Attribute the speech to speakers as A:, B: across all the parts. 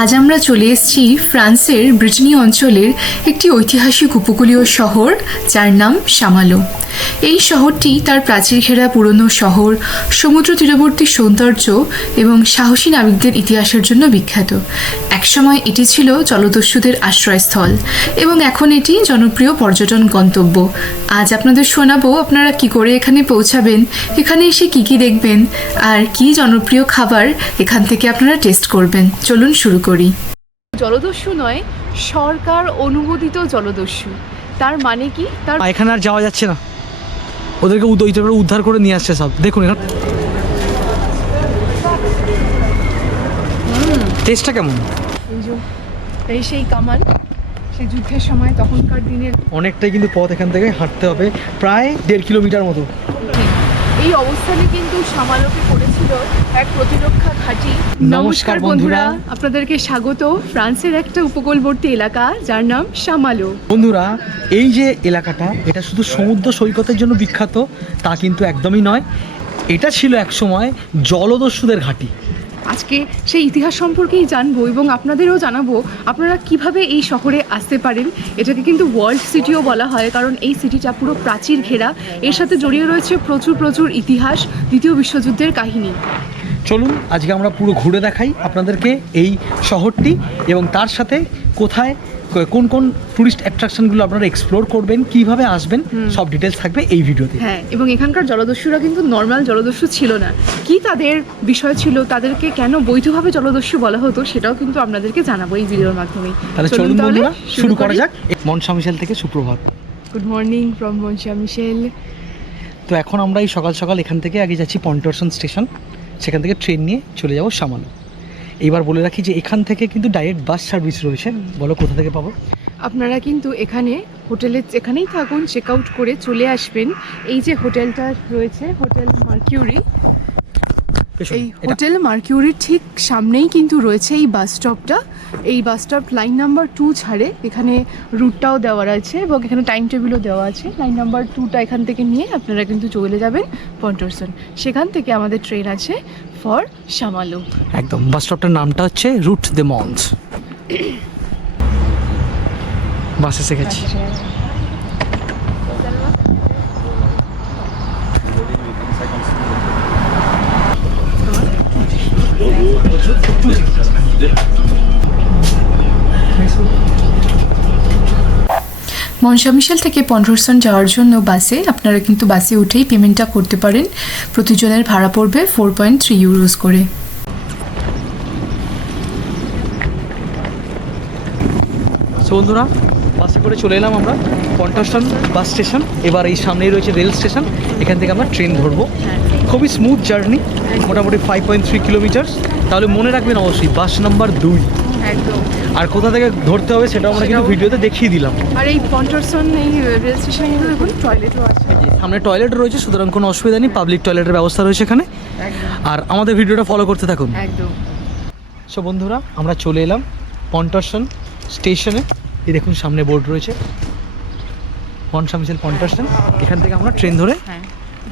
A: আজ আমরা চলে এসেছি ফ্রান্সের ব্রিটেনি অঞ্চলের একটি ঐতিহাসিক উপকূলীয় শহর যার নাম সামালো। এই শহরটি তার প্রাচীর ঘেরা পুরনো শহর সমুদ্র তীরবর্তী সৌন্দর্য এবং সাহসী নাবিকদের ইতিহাসের জন্য বিখ্যাত। একসময় এটি ছিল জলদস্যুদের আশ্রয়স্থল এবং এখন এটি জনপ্রিয় পর্যটন গন্তব্য। আজ আপনাদের শোনাবো আপনারা কি করে এখানে পৌঁছাবেন এখানে এসে কি কি দেখবেন আর কি জনপ্রিয় খাবার এখান থেকে আপনারা টেস্ট করবেন। চলুন শুরু করি।
B: জলদস্যু নয় সরকার অনুমোদিত জলদস্যু। তার মানে কি? তার
C: এখানে আর যাওয়া যাচ্ছে না। ওদেরকে উদয় ওইটা করে উদ্ধার করে নিয়ে আসছে সব। দেখুন এখন টেস্টটা কেমন?
B: এই সেই কামান সেই যুদ্ধের সময় তখনকার দিনের
C: অনেকটাই কিন্তু পথ এখান থেকে হাঁটতে হবে প্রায় দেড় কিলোমিটার মতো।
B: এই অবস্থানে কিন্তু সামালকে করেছিল এক প্রতিরক্ষা ঘাঁটি।
C: নমস্কার বন্ধুরা।
B: আপনাদেরকে স্বাগত। ফ্রান্সের একটা উপকূলবর্তী এলাকা যার নাম সামালো।
C: বন্ধুরা এই যে এলাকাটা এটা শুধু সমুদ্র সৈকতের জন্য বিখ্যাত তা কিন্তু একদমই নয়। এটা ছিল এক সময় জলদস্যুদের ঘাঁটি।
B: আজকে সেই ইতিহাস সম্পর্কেই জানব এবং আপনাদেরও জানাব আপনারা কীভাবে এই শহরে আসতে পারেন। এটাকে কিন্তু ওয়ার্ল্ড সিটিও বলা হয়, কারণ এই সিটিটা পুরো প্রাচীর ঘেরা। এর সাথে জড়িয়ে রয়েছে প্রচুর প্রচুর ইতিহাস, দ্বিতীয় বিশ্বযুদ্ধের কাহিনী।
C: চলুন, আজকে আমরা পুরো ঘুরে দেখাই আপনাদেরকে এই শহরটি এবং তার সাথে কোথায় কোন কোন টুরিস্ট অ্যাট্রাকশনগুলো আপনারা এক্সপ্লোর করবেন কীভাবে আসবেন সব ডিটেলস থাকবে এই ভিডিওতে
B: হ্যাঁ এবং এখানকার জলদস্যুরা কিন্তু নর্মাল জলদস্যু ছিল না। কি তাদের বিষয় ছিল তাদেরকে কেন বৈধভাবে জলদস্যু বলা হতো সেটাও কিন্তু আপনাদেরকে জানাব এই ভিডিওর মাধ্যমে
C: তাহলে চলুন বন্ধুরা শুরু করা যাক। মনসা মিশেল থেকে সুপ্রভাত।
B: গুড মর্নিং ফ্রম বনশা মিশেল।
C: তো এখন আমরা এই সকাল সকাল এখান থেকে আগে যাচ্ছি পন্টরসন স্টেশন। সেখান থেকে ট্রেন নিয়ে চলে যাব সামানো এইবার বলে রাখি যে এখান থেকে কিন্তু ডাইরেক্ট বাস সার্ভিস রয়েছে। বলো কোথা থেকে পাবো?
B: আপনারা কিন্তু এখানে হোটেলে এখানেই থাকুন চেক আউট করে চলে আসবেন। এই যে হোটেলটা রয়েছে হোটেল মার্কিউরি। এই হোটেল মার্কিউরির ঠিক সামনেই কিন্তু রয়েছে এই বাস স্টপটা এই bus stop line number two ছাড়ে। এখানে রুটটাও দেওয়া আছে এবং এখানে টাইম টেবিলও দেওয়া আছে। লাইন নাম্বার টুটা এখান থেকে নিয়ে আপনারা কিন্তু চলে যাবেন পন্টরসন। সেখান থেকে আমাদের ট্রেন আছে। ফর শামালু
C: একদম বাস স্টপটার নামটা হচ্ছে রুট দে মন্স বাস এসে গেছি
A: মনসামিশাল থেকে পন্ডরসন যাওয়ার জন্য বাসে। আপনারা কিন্তু বাসে উঠেই পেমেন্টটা করতে পারেন। প্রতিজনের ভাড়া পড়বে ফোর পয়েন্ট থ্রি ইউরোস করে।
C: বন্ধুরা বাসে করে চলে এলাম আমরা। পন্টরসন বাস স্টেশন এবার এই সামনেই রয়েছে রেল স্টেশন। এখান থেকে আমরা ট্রেন ধরবো। খুবই স্মুথ জার্নি মোটামুটি ফাইভ পয়েন্ট থ্রি কিলোমিটার তাহলে মনে রাখবেন অবশ্যই বাস নাম্বার দুই।
B: একদম।
C: আর কোথা থেকে ধরতে হবে সেটাও আমরা কিন্তু ভিডিওতে দেখিয়ে দিলাম।
B: আর এই পন্টরসন এই রেল স্টেশনে কিন্তু দেখুন টয়লেটও আছে।
C: সামনে টয়লেট রয়েছে সুতরাং কোনো অসুবিধা নেই পাবলিক টয়লেটের ব্যবস্থা রয়েছে এখানে। আর আমাদের ভিডিওটা ফলো করতে থাকুন।
B: একদম।
C: সো বন্ধুরা আমরা চলে এলাম পন্টরসন স্টেশনে। এই দেখুন সামনে বোর্ড রয়েছে। মনসা মিছিল পন্টরসন। এখান থেকে আমরা ট্রেন ধরে
B: হ্যাঁ।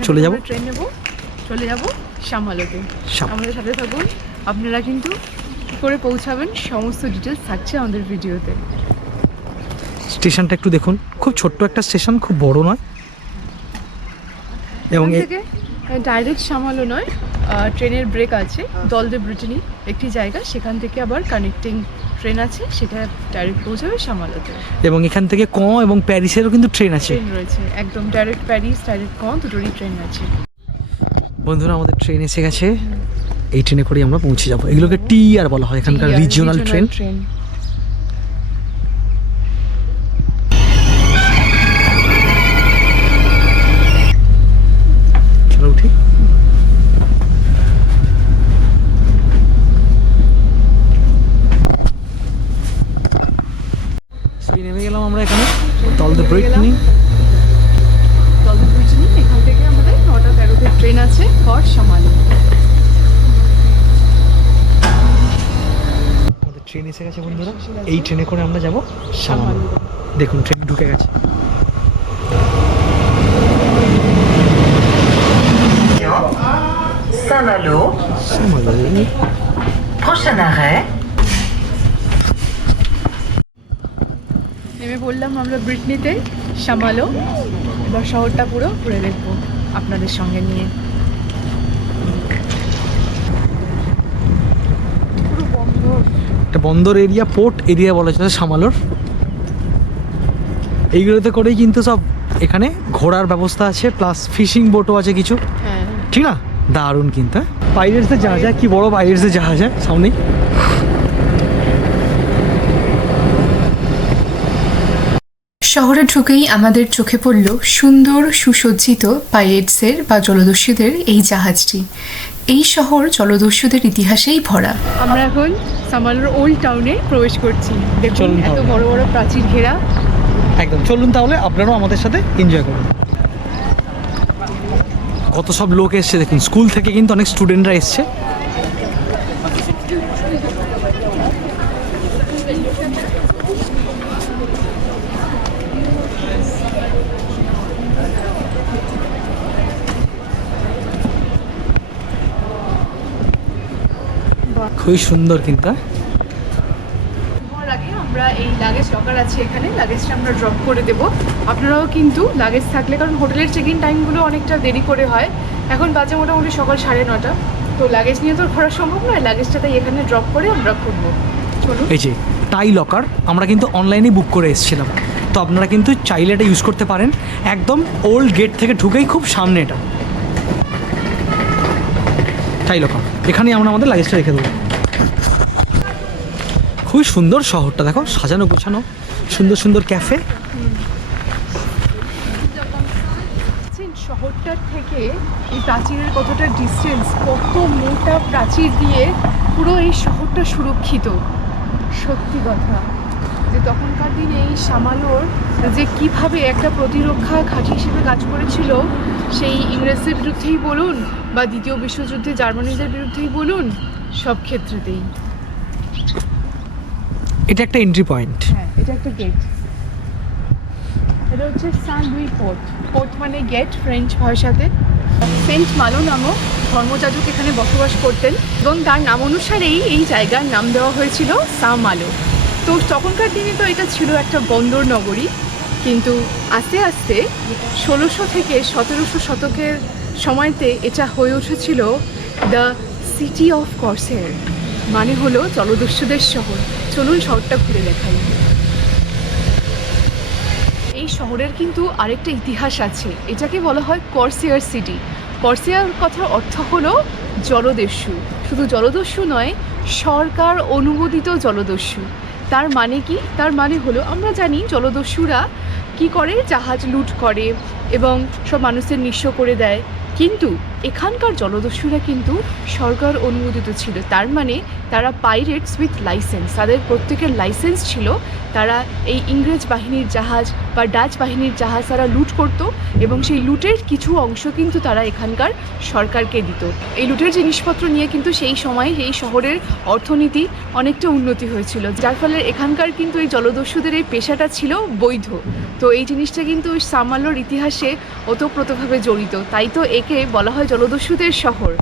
C: চলে যাব?
B: ট্রেন নেব। চলে যাব সামালোতে আমাদের সাথে থাকুন। আপনারা কিন্তু করে পৌঁছাবেন। সমস্ত ডিটেলস থাকছে আমাদের ভিডিওতে
C: স্টেশনটা একটু দেখুন। খুব ছোট্ট একটা স্টেশন খুব বড় নয়। এবং
B: ডাইরেক্ট সামালো নয়। ট্রেনের ব্রেক আছে। দল দে ব্রিটেনি একটি জায়গা। সেখান থেকে আবার কানেক্টিং ট্রেন আছে। সেটা ডাইরেক্ট পৌঁছাবে সামালোতে।
C: এবং এখান থেকে ক এবং প্যারিসেরও কিন্তু ট্রেন আছে।
B: ট্রেন রয়েছে। একদম ডাইরেক্ট প্যারিস ডাইরেক্ট কম দুটোরই ট্রেন আছে।
C: বন্ধুরা আমাদের ট্রেন এসে গেছে। এই ট্রেনে করে আমরা পৌঁছে যাব। এগুলোকে টি আর বলা হয় এখানকার রিজিওনাল ট্রেন নেমে গেলাম আমরা এখানে। তল দ্য
B: ব্রিটেনি এখান থেকে আমাদের নটা তেরোতে ট্রেন আছে ফর সামালো।
C: ট্রেন এসে গেছে বন্ধুরা। এই ট্রেনে করে আমরা যাব সামান দেখুন ট্রেন ঢুকে গেছে।
D: Saint-Malo.
B: নেমে বললাম আমরা ব্রিটনিতে সামালো। এবার শহরটা পুরো ঘুরে দেখব আপনাদের সঙ্গে নিয়ে।
C: একটা বন্দর এরিয়া পোর্ট এরিয়া বলা চলে সামালোর। এইগুলোতে করেই কিন্তু সব এখানে ঘোরার ব্যবস্থা আছে প্লাস ফিশিং বোটও আছে কিছু।
B: হ্যাঁ।
C: ঠিক না? দারুণ কিন্তু পাইরেটসদের জাহাজ হয়? কি বড় পাইরেটসদের জাহাজ হয়? সামনেই।
A: শহরে ঢুকেই আমাদের চোখে পড়ল সুন্দর সুসজ্জিত পাইরেটসের বা জলদস্যুদের এই জাহাজটি। এই শহর জলদস্যুদের ইতিহাসেই ভরা।
B: আমরা এখন সামালোর ওল্ড টাউনে প্রবেশ করছি। দেখুন এত বড় বড় প্রাচীর ঘেরা।
C: একদম চলুন তাহলে আপনারাও আমাদের সাথে এনজয় করুন। কত সব লোক এসছে দেখুন স্কুল থেকে কিন্তু অনেক স্টুডেন্টরা এসছে। খুবই সুন্দর কিন্তু হ্যাঁ?
B: আমরা এই লাগেজ লকার আছে এখানে লাগেজটা আমরা ড্রপ করে দেব। আপনারাও কিন্তু লাগেজ থাকলে কারণ হোটেলের চেক ইন টাইমগুলো অনেকটা দেরি করে হয়। এখন বাজে মোটামুটি সকাল সাড়ে নটা তো লাগেজ নিয়ে তো ঘোরা সম্ভব নয় লাগেজটা তাই এখানে ড্রপ করে আমরা ঘুরবো চলুন।
C: এই যে টাই লকার আমরা কিন্তু অনলাইনে বুক করে এসেছিলাম। তো আপনারা কিন্তু চাইলে এটা ইউজ করতে পারেন। একদম ওল্ড গেট থেকে ঢুকেই খুব সামনে এটা। টাই লকার এখানেই আমরা আমাদের লাগেজটা রেখে দেবো। খুবই সুন্দর শহরটা, দেখো, সাজানো গোছানো, সুন্দর সুন্দর ক্যাফে
B: শহরটার থেকে এই প্রাচীরের কতটা ডিস্টেন্স কত মোটা প্রাচীর দিয়ে পুরো এই শহরটা সুরক্ষিত? সত্যি কথা, যে তখনকার দিনে এই সামালোর যে কীভাবে একটা প্রতিরক্ষা ঘাঁটি হিসেবে কাজ করেছিল, সেই ইংরেজদের বিরুদ্ধেই বলুন বা দ্বিতীয় বিশ্বযুদ্ধে জার্মানিদের বিরুদ্ধেই বলুন, সব ক্ষেত্রেতেই।
C: এটা একটা এন্ট্রি পয়েন্ট
B: হ্যাঁ এটা একটা গেট এটা হচ্ছে সান লুই পোর্ট পোর্ট মানে গেট ফ্রেঞ্চ ভাষাতে। সেন্ট মালো নামক ধর্মযাজক এখানে বসবাস করতেন এবং তার নাম অনুসারেই এই জায়গার নাম দেওয়া হয়েছিল সা মালো তো তখনকার দিনে তো এটা ছিল একটা বন্দর নগরী, কিন্তু আস্তে আস্তে ষোলোশো থেকে সতেরোশো শতকের সময়তে এটা হয়ে উঠেছিল দ্য সিটি অফ কর্সের মানে হলো জলদস্যুদের শহর। চলুন শহরটা ঘুরে দেখাই। এই শহরের কিন্তু আরেকটা ইতিহাস আছে। এটাকে বলা হয় কর্সিয়ার সিটি। কর্সিয়ার কথার অর্থ হলো জলদস্যু। শুধু জলদস্যু নয়, সরকার অনুমোদিত জলদস্যু। তার মানে কি? তার মানে হলো আমরা জানি জলদস্যুরা কি করে? জাহাজ লুট করে এবং সব মানুষের নিঃস্ব করে দেয়। কিন্তু এখানকার জলদস্যুরা কিন্তু সরকার অনুমোদিত ছিল। তার মানে তারা পাইরেটস উইথ লাইসেন্স তাদের প্রত্যেকের লাইসেন্স ছিল তারা এই ইংরেজ বাহিনীর জাহাজ বা ডাচ বাহিনীর জাহাজ তারা লুট করত এবং সেই লুটের কিছু অংশ কিন্তু তারা এখানকার সরকারকে দিত। এই লুটের জিনিসপত্র নিয়ে কিন্তু সেই সময় এই শহরের অর্থনীতি অনেকটা উন্নতি হয়েছিল। যার ফলে এখানকার কিন্তু এই জলদস্যুদের এই পেশাটা ছিল বৈধ। তো এই জিনিসটা কিন্তু সামাল্যর ইতিহাসে ওতপ্রোতভাবে জড়িত। তাই তো একে বলা হয় জলদস্যুদের শহর।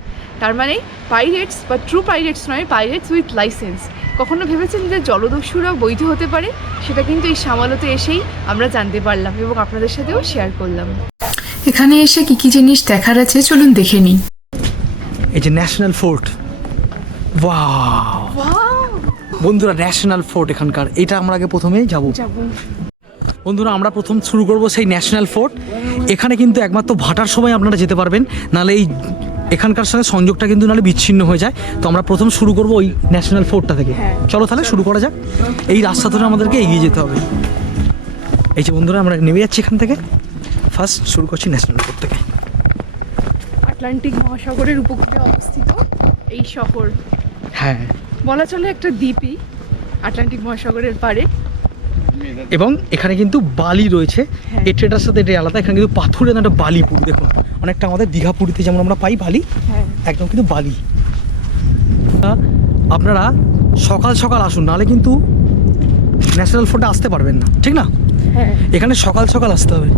B: তার মানে পাইরেটস বা ট্রু পাইরেটস নয় পাইরেটস উইথ লাইসেন্স কখনো ভেবেছেন যে জলদস্যুরা বৈধ হতে পারে? সেটা কিন্তু এই সামালতে এসেই আমরা জানতে পারলাম এবং আপনাদের সাথেও শেয়ার করলাম।
A: এখানে এসে কি কি জিনিস দেখার আছে চলুন দেখে নিই।
C: এই যে ন্যাশনাল ফোর্ট ওয়াও বন্ধুরা ন্যাশনাল ফোর্ট এখানকার। এটা আমরা আগে প্রথমেই যাব।
B: যাব।
C: বন্ধুরা আমরা প্রথম শুরু করব সেই ন্যাশনাল ফোর্ট এখানে কিন্তু একমাত্র ভাটার সময় আপনারা যেতে পারবেন। নাহলে এই এখানকার সঙ্গে সংযোগটা কিন্তু নাহলে বিচ্ছিন্ন হয়ে যায়। তো আমরা প্রথম শুরু করব ওই ন্যাশনাল ফোর্টটা থেকে।
B: হ্যাঁ।
C: চলো তাহলে শুরু করা যাক। এই রাস্তা ধরে আমাদেরকে এগিয়ে যেতে হবে। এই যে বন্ধুরা আমরা নেমে যাচ্ছি এখান থেকে। ফার্স্ট শুরু করছি ন্যাশনাল ফোর্ট থেকে।
B: আটলান্টিক মহাসাগরের উপকূলে অবস্থিত এই শহর।
C: হ্যাঁ।
B: বলা চলে একটা দ্বীপই আটলান্টিক মহাসাগরের পারে
C: এবং এখানে কিন্তু বালি রয়েছে।
B: হ্যাঁ।
C: এই ট্রেটার সাথে এটা আলাদা। এখানে কিন্তু পাথরের একটা বালিপুর দেখুন। অনেকটা আমাদের দীঘা পুরীতে যেমন আমরা পাই বালি
B: হ্যাঁ।
C: একদম কিন্তু বালি। আপনারা সকাল সকাল আসুন নাহলে কিন্তু ন্যাশনাল ফোর্টে আসতে পারবেন না ঠিক না?
B: হ্যাঁ।
C: এখানে সকাল সকাল আসতে হবে।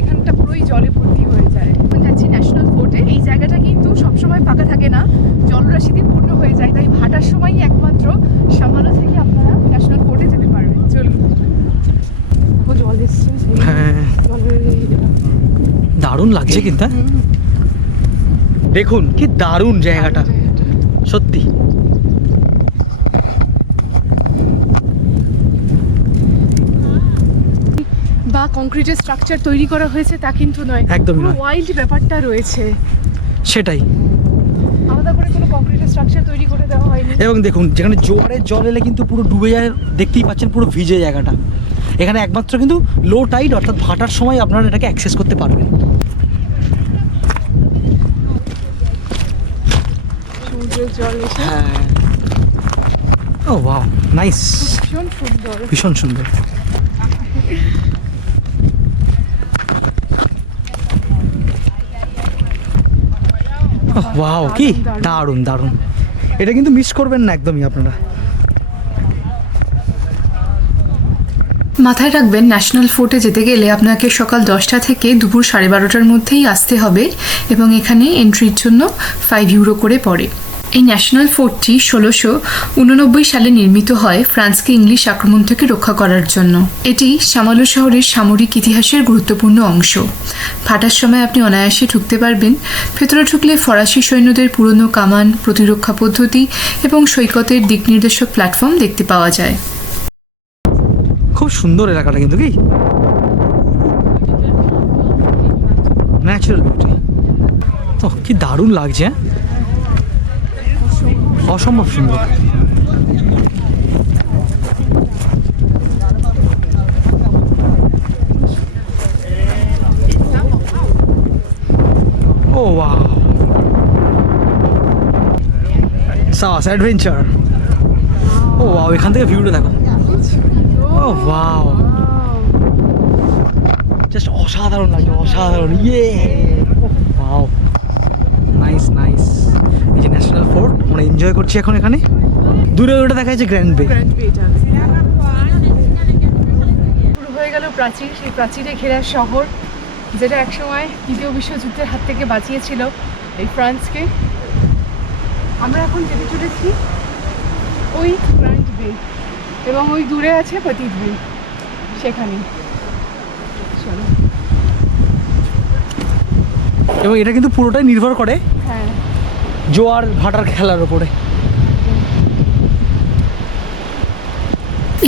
B: এখানটা পুরোই জলে ভর্তি হয়ে যায় এখন যাচ্ছি ন্যাশনাল ফোর্টে এই জায়গাটা কিন্তু সবসময় ফাঁকা থাকে না জলরাশিতে পূর্ণ হয়ে যায় তাই ভাটার সময়ই একমাত্র সামানো থেকে আপনারা ন্যাশনাল ফোর্টে যেতে পারবেন চলুন
C: লাগছে কিন্তু হ্যাঁ? দেখুন কি দারুণ জায়গাটা সত্যি।
B: বা কংক্রিটের স্ট্রাকচার তৈরি করা হয়েছে তা কিন্তু নয়
C: একদমই নয়।
B: ওয়াইল্ড ব্যাপারটা রয়েছে।
C: সেটাই।
B: আলাদা করে কোনো কংক্রিটের স্ট্রাকচার তৈরি করে দেওয়া হয়নি।
C: এবং দেখুন যেখানে জোয়ারের জল এলে কিন্তু পুরো ডুবে যায় দেখতেই পাচ্ছেন পুরো ভিজে জায়গাটা। এখানে একমাত্র কিন্তু লো টাইড অর্থাৎ ভাটার সময় আপনারা এটাকে অ্যাক্সেস করতে পারবেন।
B: সমুদ্রের জল এসে
C: হ্যাঁ। ও ওয়াও নাইস
B: ভীষণ সুন্দর।
C: ভীষণ সুন্দর। ওয়াও কি? দারুণ দারুণ। এটা কিন্তু মিস করবেন না একদমই আপনারা।
A: মাথায় রাখবেন ন্যাশনাল ফোর্টে যেতে গেলে আপনাকে সকাল দশটা থেকে দুপুর সাড়ে বারোটার মধ্যেই আসতে হবে এবং এখানে এন্ট্রির জন্য ফাইভ ইউরো করে পড়ে। এই ন্যাশনাল ফোর্টটি ষোলোশো উননব্বই সালে নির্মিত হয় ফ্রান্সকে ইংলিশ আক্রমণ থেকে রক্ষা করার জন্য। এটি সামালো শহরের সামরিক ইতিহাসের গুরুত্বপূর্ণ অংশ। ফাটার সময় আপনি অনায়াসে ঢুকতে পারবেন। ভেতরে ঢুকলে ফরাসি সৈন্যদের পুরনো কামান, প্রতিরক্ষা পদ্ধতি এবং সৈকতের দিক নির্দেশক প্ল্যাটফর্ম দেখতে পাওয়া যায়।
C: খুব সুন্দর এলাকাটা কিন্তু কি? কি দারুণ লাগছে হ্যাঁ? অসম্ভব সুন্দর। ও সাস অ্যাডভেঞ্চার ও ওয়াও এখান থেকে ভিউটা দেখো। ও ওয়াও জাস্ট অসাধারণ লাগছে অসাধারণ ইয়ে ওয়াও নাইস নাইস এই যে ন্যাশনাল ফোর্ট আমরা এনজয় করছি এখন এখানে। দূরে ওটা দেখা যাচ্ছে গ্র্যান্ড বে
B: শুরু হয়ে গেল প্রাচীর সেই প্রাচীরে ঘেরা শহর যেটা একসময় দ্বিতীয় বিশ্বযুদ্ধের হাত থেকে বাঁচিয়েছিল এই ফ্রান্সকে। আমরা এখন যেতে চলেছি ওই গ্র্যান্ড বে এবং ওই দূরে আছে পতিত বে সেখানে চলো।
C: এবং এটা কিন্তু পুরোটাই নির্ভর করে জোয়ার ভাটার খেলার উপরে।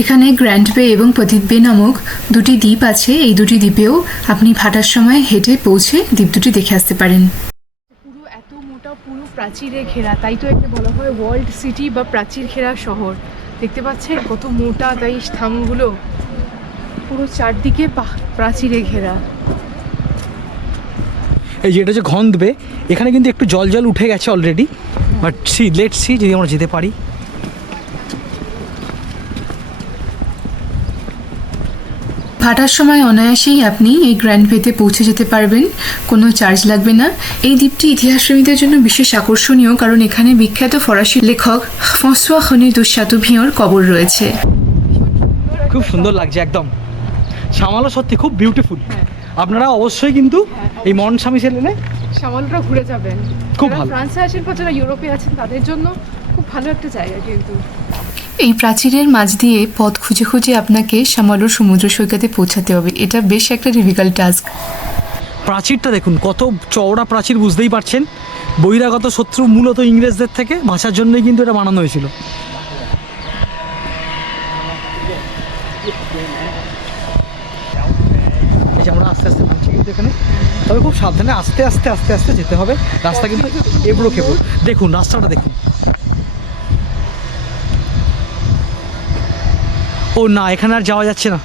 A: এখানে গ্র্যান্ড বে এবং প্রদীপ বে নামক দুটি দ্বীপ আছে। এই দুটি দ্বীপেও আপনি ভাটার সময় হেঁটে পৌঁছে দ্বীপ দুটি দেখে আসতে পারেন।
B: পুরো এত মোটা পুরো প্রাচীরে ঘেরা তাই তো একে বলা হয় ওয়ার্ল্ড সিটি বা প্রাচীর ঘেরা শহর। দেখতে পাচ্ছেন কত মোটা তাই স্থানগুলো পুরো চারদিকে প্রাচীরে ঘেরা।
C: এই যে এটা হচ্ছে ঘন্দবে এখানে কিন্তু একটু জল জল উঠে গেছে already but see let see যদি আমরা যেতে পারি।
A: ভাটার সময় অনায়াসেই আপনি এই গ্র্যান্ড ভেতে পৌঁছে যেতে পারবেন। কোনো চার্জ লাগবে না। এই দ্বীপটি ইতিহাসপ্রেমীদের জন্য বিশেষ আকর্ষণীয় কারণ এখানে বিখ্যাত ফরাসি লেখক ফসোয়া খনি দুঃসাতুভিয়র কবর রয়েছে।
C: খুব সুন্দর লাগছে একদম। সামালো সত্যি খুব বিউটিফুল আপনারা অবশ্যই কিন্তু এই মন স্বামী ছেলে
B: সামালটা ঘুরে যাবেন।
C: খুব ভালো।
B: ফ্রান্সে আছেন বা যারা ইউরোপে আছেন তাদের জন্য খুব ভালো একটা জায়গা কিন্তু।
A: এই প্রাচীরের মাঝ দিয়ে পথ খুঁজে খুঁজে আপনাকে সামালোর সমুদ্র সৈকতে পৌঁছাতে হবে। এটা বেশ একটা ডিফিকাল্ট টাস্ক
C: প্রাচীরটা দেখুন কত চওড়া প্রাচীর বুঝতেই পারছেন। বহিরাগত শত্রু মূলত ইংরেজদের থেকে বাঁচার জন্যই কিন্তু এটা বানানো হয়েছিল এই যে আমরা আস্তে আস্তে নামছি। কিন্তু এখানে তবে খুব সাবধানে আস্তে আস্তে আস্তে আস্তে যেতে হবে। রাস্তা কিন্তু এবড়ো খেবড়ো। দেখুন রাস্তাটা দেখুন। ও না এখানে আর যাওয়া যাচ্ছে না।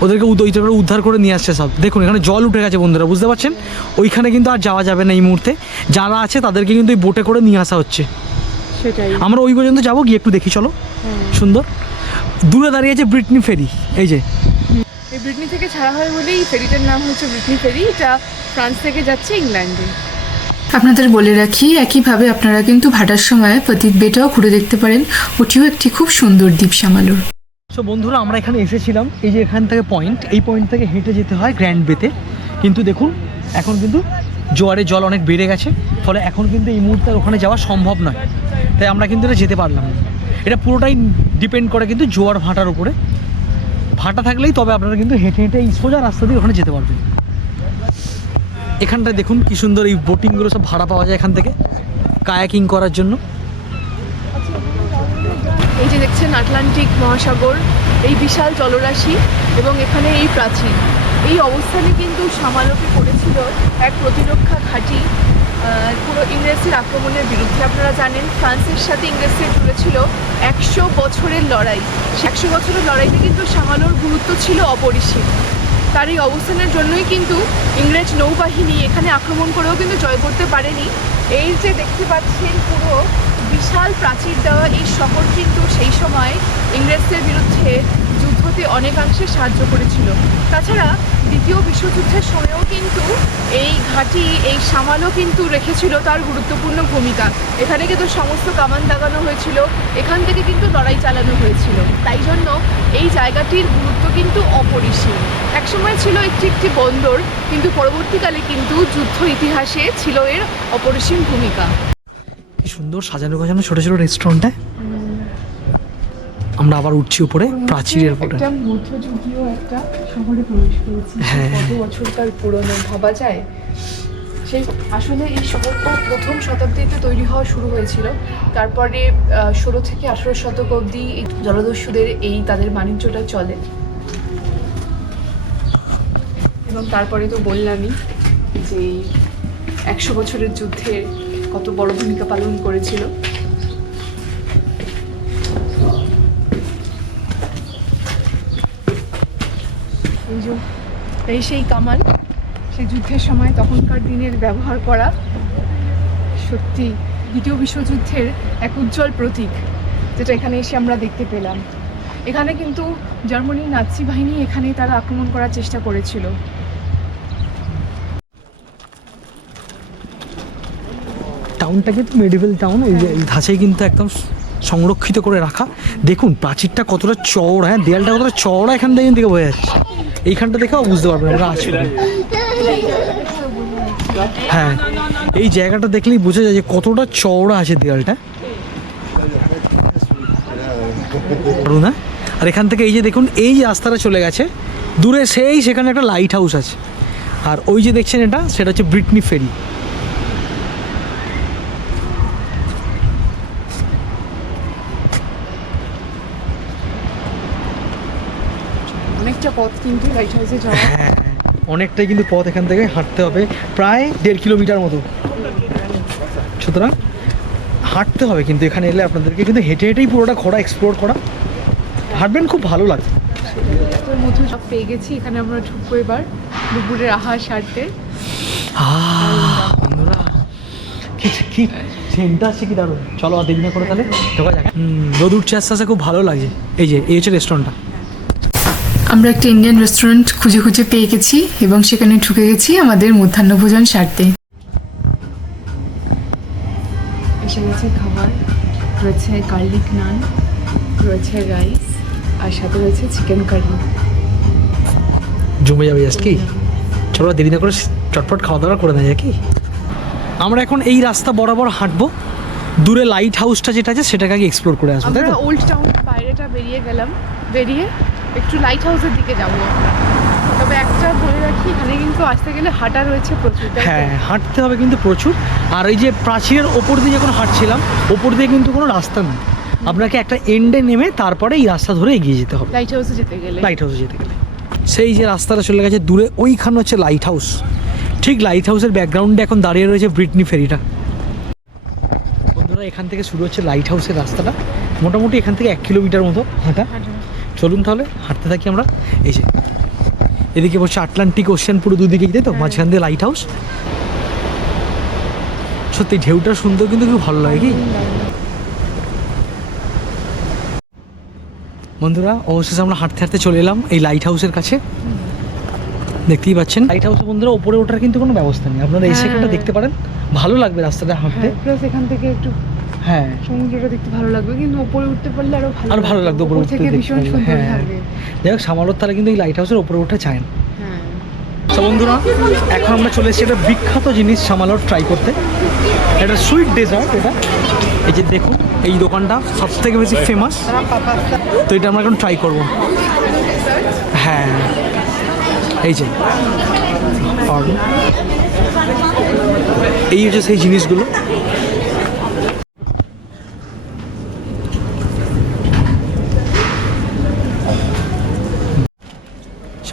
C: ওদেরকে উদ- ওইটা করে উদ্ধার করে নিয়ে আসছে সব। দেখুন এখানে জল উঠে গেছে বন্ধুরা বুঝতে পারছেন? ওইখানে কিন্তু আর যাওয়া যাবে না এই মুহূর্তে। যারা আছে তাদেরকে কিন্তু এই বোটে করে নিয়ে আসা হচ্ছে।
B: সেটাই।
C: আমরা ওই পর্যন্ত যাব গিয়ে একটু দেখি চলো। সুন্দর। দূরে দাঁড়িয়ে আছে ব্রিটনি ফেরি এই যে।
B: ব্রিটনি থেকে ছাড়া হয় বলেই ফেরিটার নাম হচ্ছে ব্রিটনি ফেরি। এটা ফ্রান্স থেকে যাচ্ছে ইংল্যান্ডে।
A: আপনাদের বলে রাখি একইভাবে আপনারা কিন্তু ভাটার সময় পতিত বেটাও ঘুরে দেখতে পারেন। ওটিও একটি খুব সুন্দর দ্বীপ সামালোর
C: সো বন্ধুরা আমরা এখানে এসেছিলাম। এই যে এখান থেকে পয়েন্ট এই পয়েন্ট থেকে হেঁটে যেতে হয় গ্র্যান্ড বেতে কিন্তু দেখুন এখন কিন্তু জোয়ারের জল অনেক বেড়ে গেছে। ফলে এখন কিন্তু এই মুহূর্তে ওখানে যাওয়া সম্ভব নয়। তাই আমরা কিন্তু এটা যেতে পারলাম না। এটা পুরোটাই ডিপেন্ড করে কিন্তু জোয়ার ভাটার উপরে। ভাটা থাকলেই তবে আপনারা কিন্তু হেঁটে হেঁটে এই সোজা রাস্তা দিয়ে ওখানে যেতে পারবেন। এখানটায় দেখুন কি সুন্দর এই বোটিংগুলো সব ভাড়া পাওয়া যায় এখান থেকে, কায়াকিং করার জন্য।
B: এই যে দেখছেন আটলান্টিক মহাসাগর, এই বিশাল জলরাশি এবং এখানে এই প্রাচীন। এই অবস্থানে কিন্তু সামালকে করেছিল এক প্রতিরক্ষা ঘাঁটি পুরো ইংরেজদের আক্রমণের বিরুদ্ধে। আপনারা জানেন, ফ্রান্সের সাথে ইংরেজদের চলেছিল একশো বছরের লড়াই। একশো বছরের লড়াইতে কিন্তু সামানোর গুরুত্ব ছিল অপরিসীম। তার এই অবস্থানের জন্যই কিন্তু ইংরেজ নৌবাহিনী এখানে আক্রমণ করেও কিন্তু জয় করতে পারেনি। এই যে দেখতে পাচ্ছেন পুরো বিশাল প্রাচীর দেওয়া এই শহর কিন্তু সেই সময় ইংরেজদের বিরুদ্ধে যুদ্ধতে অনেকাংশে সাহায্য করেছিল। তাছাড়া দ্বিতীয় বিশ্বযুদ্ধের সময়ও কিন্তু এই ঘাঁটি, এই সামালও কিন্তু রেখেছিল তার গুরুত্বপূর্ণ ভূমিকা। এখানে কিন্তু সমস্ত কামান দাগানো হয়েছিল, এখান থেকে কিন্তু লড়াই চালানো হয়েছিল। তাই জন্য এই জায়গাটির গুরুত্ব কিন্তু অপরিসীম। একসময় ছিল একটি একটি বন্দর, কিন্তু পরবর্তীকালে কিন্তু যুদ্ধ ইতিহাসে ছিল এর অপরিসীম ভূমিকা।
C: কি সুন্দর সাজানো গোছানো ছোট ছোট রেস্টুরেন্টটায় আমরা আবার উঠছি উপরে প্রাচীরের উপরে
B: একটা মধ্যযুগীয় একটা শহরে প্রবেশ করেছি
C: হ্যাঁ।
B: কত বছরকার পুরনো ভাবা যায়। সেই আসলে এই শহরটা প্রথম শতাব্দীতে তৈরি হওয়া শুরু হয়েছিল। তারপরে ষোলো থেকে আঠেরো শতক অবধি এই জলদস্যুদের এই তাদের বাণিজ্যটা চলে। এবং তারপরে তো বললামই যে একশো বছরের যুদ্ধে কত বড় ভূমিকা পালন করেছিল এই যে এই সেই কামান সেই যুদ্ধের সময় তখনকার দিনের ব্যবহার করা সত্যি দ্বিতীয় বিশ্বযুদ্ধের এক উজ্জ্বল প্রতীক, যেটা এখানে এসে আমরা দেখতে পেলাম। এখানে কিন্তু জার্মানির নাৎসি বাহিনী এখানে তারা আক্রমণ করার চেষ্টা করেছিল।
C: টাউনটা কিন্তু মেডিভেল টাউন এই ধাঁচেই কিন্তু একদম সংরক্ষিত করে রাখা। দেখুন, প্রাচীরটা কতটা চওড়া হ্যাঁ দেয়ালটা কতটা চওড়া এখান থেকে দিকে বোঝা যাচ্ছে। এইখানটা দেখেও বুঝতে পারবেন আমরা আছি হ্যাঁ এই জায়গাটা দেখলেই বোঝা যায় যে কতটা চওড়া আছে দেয়ালটা। দারুণ, হ্যাঁ? আর এখান থেকে এই যে দেখুন এই রাস্তাটা চলে গেছে দূরে সেই সেখানে একটা লাইট হাউস আছে। আর ওই যে দেখছেন এটা সেটা হচ্ছে ব্রিটনি ফেরি
B: অনেকটা পথ কিন্তু লাইট হাউসে যাওয়া।
C: হ্যাঁ অনেকটাই কিন্তু পথ এখান থেকে হাঁটতে হবে। প্রায় দেড় কিলোমিটার মতো। সুতরাং হাঁটতে হবে কিন্তু এখানে এলে আপনাদেরকে কিন্তু হেঁটে হেঁটেই পুরোটা ঘোরা এক্সপ্লোর করা। হাঁটবেন খুব ভালো লাগে।
B: তোর মধ্যে সব পেয়ে গেছি এখানে আমরা ঢুকবো এবার দুপুরের আহার সারতে।
C: আহ, বন্ধুরা কি কি সেন্টটা কি দারুণ। চলো আর দেরি না করে তাহলে ঢোকা যাক। রোদ উঠছে আস্তে আস্তে খুব ভালো লাগছে এই যে এই হচ্ছে রেস্টুরেন্টটা
A: আমরা একটা ইন্ডিয়ান রেস্টুরেন্ট খুঁজে খুঁজে পেয়ে গেছি এবং সেখানে ঢুকে গেছি আমাদের মধ্যাহ্নভোজন সারতে।
B: এসে গেছে খাবার রয়েছে গার্লিক নান রয়েছে রাইস আর সাথে রয়েছে চিকেন কারি
C: জমে যাবে জাস্ট কি চলো দেরি না করে চটপট খাওয়া দাওয়া করে নেয় কি আমরা এখন এই রাস্তা বরাবর হাঁটবো। দূরে লাইট হাউসটা যেটা আছে সেটাকে আগে এক্সপ্লোর করে আসব তাই
B: আমরা
C: তো
B: ওল্ড টাউনের বাইরেটা বেরিয়ে গেলাম। বেরিয়ে একটু লাইট হাউসের দিকে যাব আমরা। তবে একটা বলে রাখি এখানে কিন্তু আসতে গেলে হাঁটা রয়েছে প্রচুর
C: হ্যাঁ হাঁটতে হবে কিন্তু প্রচুর। আর এই যে প্রাচীরের ওপর দিয়ে যখন হাঁটছিলাম ওপর দিয়ে কিন্তু কোনো রাস্তা নেই। আপনাকে একটা এন্ডে নেমে তারপরে এই রাস্তা ধরে এগিয়ে যেতে হবে।
B: লাইট হাউসে যেতে গেলে।
C: লাইট হাউসে যেতে গেলে। সেই যে রাস্তাটা চলে গেছে দূরে ওইখানে হচ্ছে লাইট হাউস ঠিক লাইট হাউসের ব্যাকগ্রাউন্ডে এখন দাঁড়িয়ে রয়েছে ব্রিটনি ফেরিটা বন্ধুরা এখান থেকে শুরু হচ্ছে লাইট হাউসের রাস্তাটা। মোটামুটি এখান থেকে এক কিলোমিটার মতো হাঁটা। চলুন তাহলে হাঁটতে থাকি আমরা। এই যে এদিকে বলছে আটলান্টিক ওশিয়ান পুরো দুদিকেই তাই তো? মাঝখান দিয়ে লাইট হাউস সত্যি ঢেউটা সুন্দর কিন্তু খুব ভালো লাগে কি? বন্ধুরা অবশেষে আমরা হাঁটতে হাঁটতে চলে এলাম এই লাইট হাউসের কাছে। দেখতেই পাচ্ছেন। লাইট হাউসে বন্ধুরা ওপরে ওঠার কিন্তু কোনো ব্যবস্থা নেই। আপনারা এসে
B: হ্যাঁ।
C: এখানটা দেখতে পারেন। ভালো লাগবে রাস্তাটা হাঁটতে।
B: হ্যাঁ প্লাস এখান থেকে একটু
C: হ্যাঁ।
B: সমুদ্রটা দেখতে ভালো লাগবে কিন্তু উপরে উঠতে পারলে আরও ভালো
C: আর ভালো লাগতো উপরে উঠতে
B: থেকে ভীষণ সুন্দর
C: হ্যাঁ।
B: লাগবে।
C: যাই হোক সামালোর তারা কিন্তু এই লাইট হাউসের উপরে ওঠা চায় না
B: হ্যাঁ।
C: তো বন্ধুরা এখন আমরা চলে এসেছি একটা বিখ্যাত জিনিস সামালোর ট্রাই করতে। এটা সুইট ডেজার্ট এটা। এই যে দেখুন এই দোকানটা সব থেকে বেশি ফেমাস তো এটা আমরা এখন ট্রাই করব। হ্যাঁ। এই যে। এই হচ্ছে সেই জিনিসগুলো।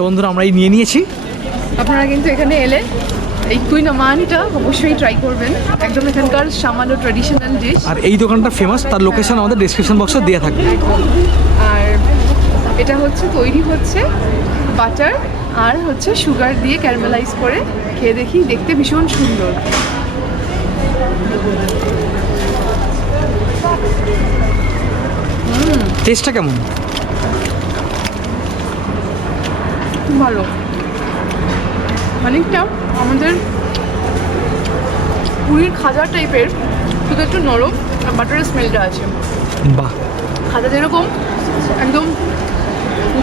C: সো বন্ধুরা আমরা এই নিয়ে নিয়েছি।
B: আপনারা কিন্তু এখানে এলে এই কুইন মানটা অবশ্যই ট্রাই করবেন। একদম এখানকার সামান্য ট্রেডিশনাল ডিশ
C: আর এই দোকানটা ফেমাস তার লোকেশন আমাদের ডিসক্রিপশন বক্সে দেওয়া থাকবে।
B: আর এটা হচ্ছে তৈরি হচ্ছে বাটার আর হচ্ছে সুগার দিয়ে ক্যারামেলাইজ করে খেয়ে দেখি দেখতে ভীষণ সুন্দর।
C: টেস্টটা কেমন?
B: ভালো। খানিকটা আমাদের পুরীর খাজা টাইপের শুধু একটু নরম আর বাটারের স্মেলটা আছে।
C: বাহ।
B: খাজা যেরকম একদম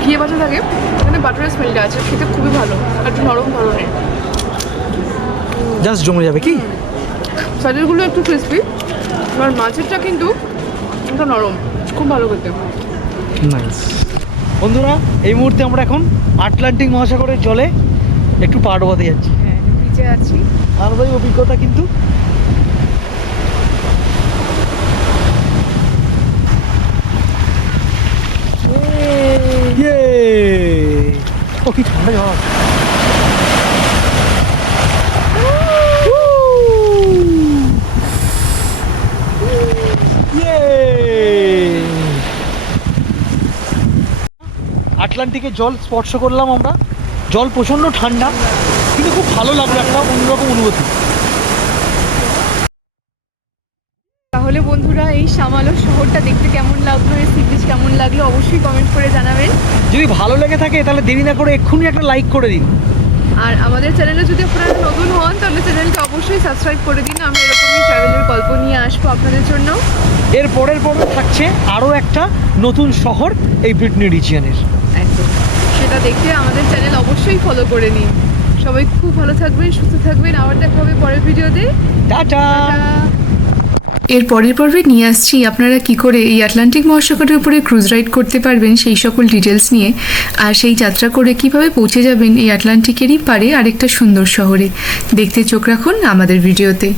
B: ঘিয়ে বাজা থাকে এখানে বাটারের স্মেলটা আছে খেতে খুবই ভালো আর একটু নরম ধরনের।
C: জাস্ট জমে যাবে কি?
B: সাইডেরগুলো একটু ক্রিস্পি আর মাছেরটা কিন্তু একটু নরম খুব ভালো খেতে।
C: নাইস বন্ধুরা এই মুহূর্তে আমরা এখন আটলান্টিক মহাসাগরের জলে একটু পা ডোবাতে যাচ্ছি।
B: হ্যাঁ আছি।
C: আলাদাই অভিজ্ঞতা কিন্তু ও কি ঠান্ডা জল আটলান্টিকের জল স্পর্শ করলাম আমরা। জল প্রচণ্ড ঠান্ডা। কিন্তু খুব ভালো লাগল একটা অন্যরকম অনুভূতি।
B: তাহলে বন্ধুরা এই সামালো শহরটা দেখতে কেমন লাগল? এই সি বিচ কেমন লাগল? অবশ্যই কমেন্ট করে জানাবেন।
C: যদি ভালো লেগে থাকে তাহলে দেরি না করে এক্ষুনি একটা লাইক করে দিন।
B: আর আমাদের চ্যানেলে যদি আপনারা নতুন হন তাহলে চ্যানেলটা অবশ্যই সাবস্ক্রাইব করে দিন। আমরা এরকমই ট্রাভেলের গল্প নিয়ে আসব আপনাদের জন্য।
C: এর পরের পর্বে থাকছে আরও একটা নতুন শহর এই ব্রিটনি রিজিয়নের
B: সেটা দেখতে আমাদের চ্যানেল অবশ্যই ফলো করে নিন। সবাই খুব ভালো থাকবেন সুস্থ থাকবেন। আবার দেখা হবে পরের ভিডিওতে। টাটা!
A: এর পরের পর্বে নিয়ে আসছি। আপনারা কি করে এই আটলান্টিক মহাসাগরের উপরে ক্রুজ রাইড করতে পারবেন সেই সকল ডিটেলস নিয়ে আর সেই যাত্রা করে কীভাবে পৌঁছে যাবেন এই আটলান্টিকেরই পারে আরেকটা সুন্দর শহরে। দেখতে চোখ রাখুন আমাদের ভিডিওতে।